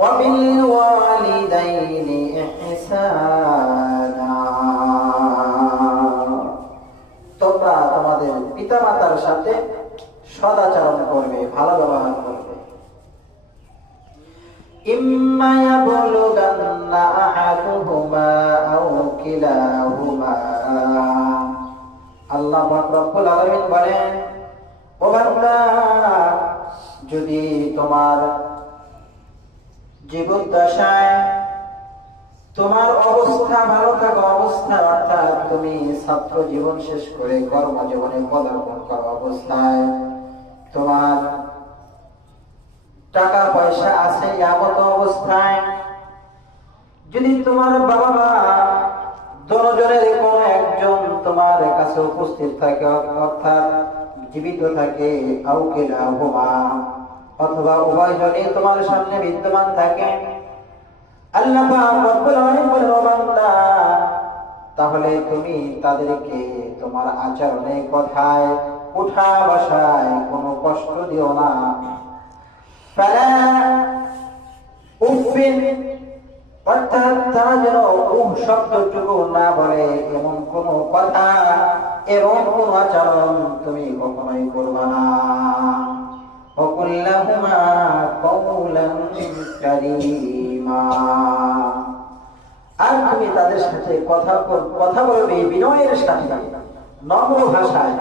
وبالوالدين إحسانا তোমরা তোমাদের পিতামাতার সাথে সদাচরণ করবে, ভালো ব্যবহার করবে। ইম্মা ইয়াবলুগান্না আহাদুহুমা আও কিলাহুমা, আল্লাহ পাক রব্বুল আলামিন বলেন, ও বান্দা, যদি তোমার জীবন দশায় তোমার অবস্থা ভালো থাকা অবস্থায়, অর্থাৎ তুমি ছাত্র জীবন শেষ করে কর্মজীবনে পদার্পণ করা অবস্থায় তোমার টাকা পয়সা আছে, এমত অবস্থায় যদি তোমার বাবা মা দুজনের কোনো একজন তোমার কাছে উপস্থিত থাকে, অর্থাৎ জীবিত থাকে, অথবা উভয়জনই তোমার সামনে বিদ্যমান থাকে, আল্লাহ পাক রব্বুল আলামিন বলেন, ও বান্দা, তাহলে তুমি তাদেরকে তোমার আচরণে, কথায়, উঠা বসায় কোনো কষ্ট দিও না। ফালা উফিন, অর্থাৎ তারা যেন শব্দটুকু না বলে, এমন কোন কথা, এমন কোন আচরণ তুমি কখনোই করবা না। وَقُلْ لَهُمَا قَوْلًا كَرِيمًا, আর তুমি তাদের সাথে কথা বলবে বিনয়ের সাথে, নম্র ভাষায়,